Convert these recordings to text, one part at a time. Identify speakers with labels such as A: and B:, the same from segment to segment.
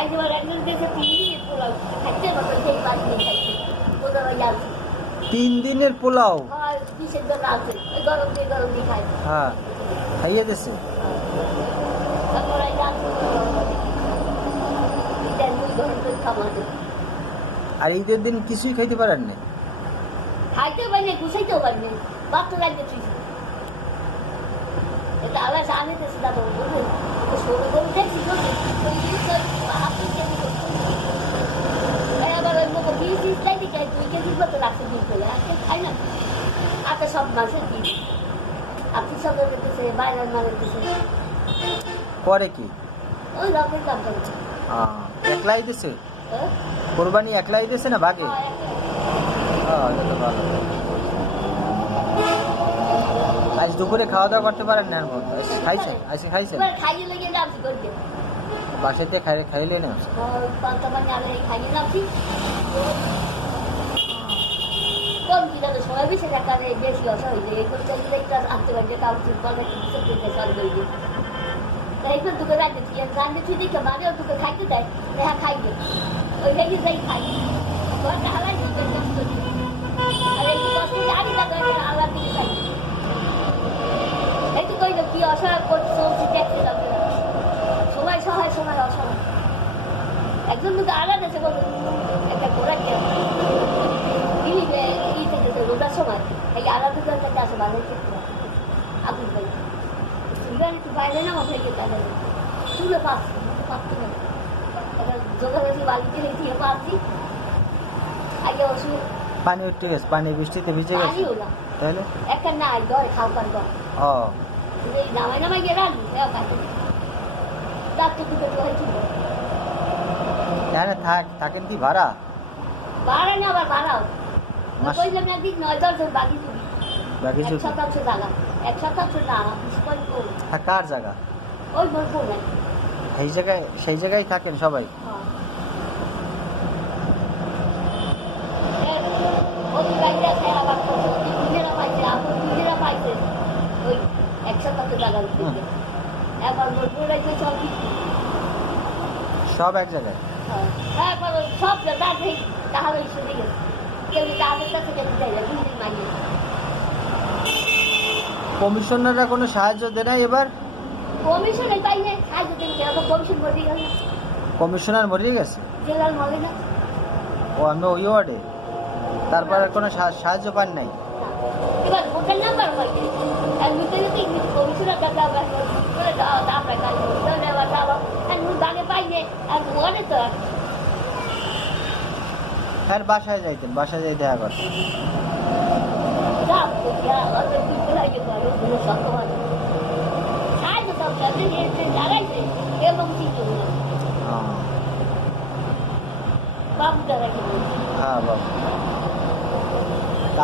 A: একজন দেশে তিন দিনের পোলাও? খাইতে খাইতে বিশের জন্য আছে ওই গরম দিয়ে গরম দিয়ে খায়
B: হ্যাঁ খাইয়ে দিছে। আর ঈদের দিন কিছুই খাইতে পারেন না
A: খাইতেও পারি না গুছাইতেও পারি না বাচ্চা লাগবে তুই এটা আলাদা আচ্ছা সব মাসের দিন আপনি দিতেছে বাইরের দিতেছে
B: পরে কি?
A: ওই রকমের দাম করছে
B: একলাই দিছে?
A: হ্যাঁ?
B: কোরবানি একলাই দিছে না ভাগে এটা তো ভালো। আজ দুপুরে খাওয়া দাওয়া করতে পারেন না আজ খাইছেন? আজকে খাইছেন?
A: যাচ্ছি করতে
B: বাসাতে খাই খাইলে না?
A: পান্তা পানি আলে খাইয়ে যাচ্ছি কম কিনা তো সবাই বেশি টাকা নেই বেশি অসা হয়েছে এই করতে গেলে একটা আনতে পারছে তাও ঠিক করে সব করতে সব হয়ে তাই একটু দুটো রাখতে তুই রান্না তুই দেখে মাঝেও দুটো খাইতে দেয় দেখা খাইবে ওই দেখি যাই খাই ঘরটা হালাই দিতে কষ্ট আর একটু কষ্ট জানি না আল্লাহ দিকে খাই একটু কইল কি অসহায় করছে চলছে দেখতে লাগবে না সময় সহায় সময় অসহায় বলতো একটা ঘোড়া কে দিলি ই থেকে রোদার সময় এই আলাদা দল থেকে আসে বাজার ক্ষেত্রে আগুন পাই সুগার বাইরে না মাথায় গিয়ে তাদের চুলে পাচ্ছি পাচ্ছি না এবার যোগাযোগী বাড়িতে রেখে পাচ্ছি আগে
B: পানি উঠে গেছে পানি বৃষ্টিতে ভিজে গেছে।
A: না।
B: তাহলে?
A: একটা নাই ঘরে খাওয়ার ঘর
B: ও।
A: নামাই নামাই কাছে তার তো দুটো হয়েছিল
B: এখানে থাক থাকেন কি ভাড়া?
A: ভাড়া না আবার ভাড়াও কইলাম একদিন নয় দশজন বাকি চুরি
B: বাকি
A: শতাংশ জায়গা। এক শতাংশ না
B: কার জায়গা?
A: ওই বলব না
B: সেই জায়গায় সেই জায়গায় থাকেন সবাই?
A: সব কিছু
B: সব এক জায়গায়?
A: তারপর সব জায়গা থেকে তাহলে শুনে গেছে কেউ তাদের কাছে কেউ দেয় না দুই দিন মাইনে
B: কমিশনাররা কোনো সাহায্য দেয় না এবার?
A: কমিশনে পাই না সাহায্য দিন কেন? কমিশন বলে গেল।
B: কমিশনার মরিয়ে গেছে?
A: জেলার মলে না
B: ও আমি ওই ওয়ার্ডে? তারপরে কোনো সাহায্য পান নাই?
A: এবার ভোটার নাম্বার হয়। আর যদি কমিশনের কাছে আবার করে দাও তারপরে কাজ করতে দেওয়া দাও আর মুখ দাগে পাইলে আর
B: হ্যাঁ বাসায় যাইতেন বাসায় যাই দেখা করতেন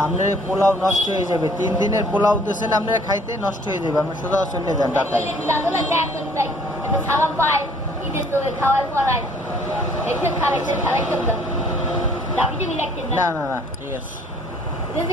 B: আপনার পোলাও নষ্ট হয়ে যাবে। তিন দিনের পোলাও দিয়েছেন আপনারা খাইতে নষ্ট হয়ে যাবে। আপনি সোজা চলে যান টাটায়
A: ঈদের তোকে খাওয়াই পড়ায় একটু খারাইতে দাবিতে মিলাচ্ছেন
B: না না না ঠিক আছে।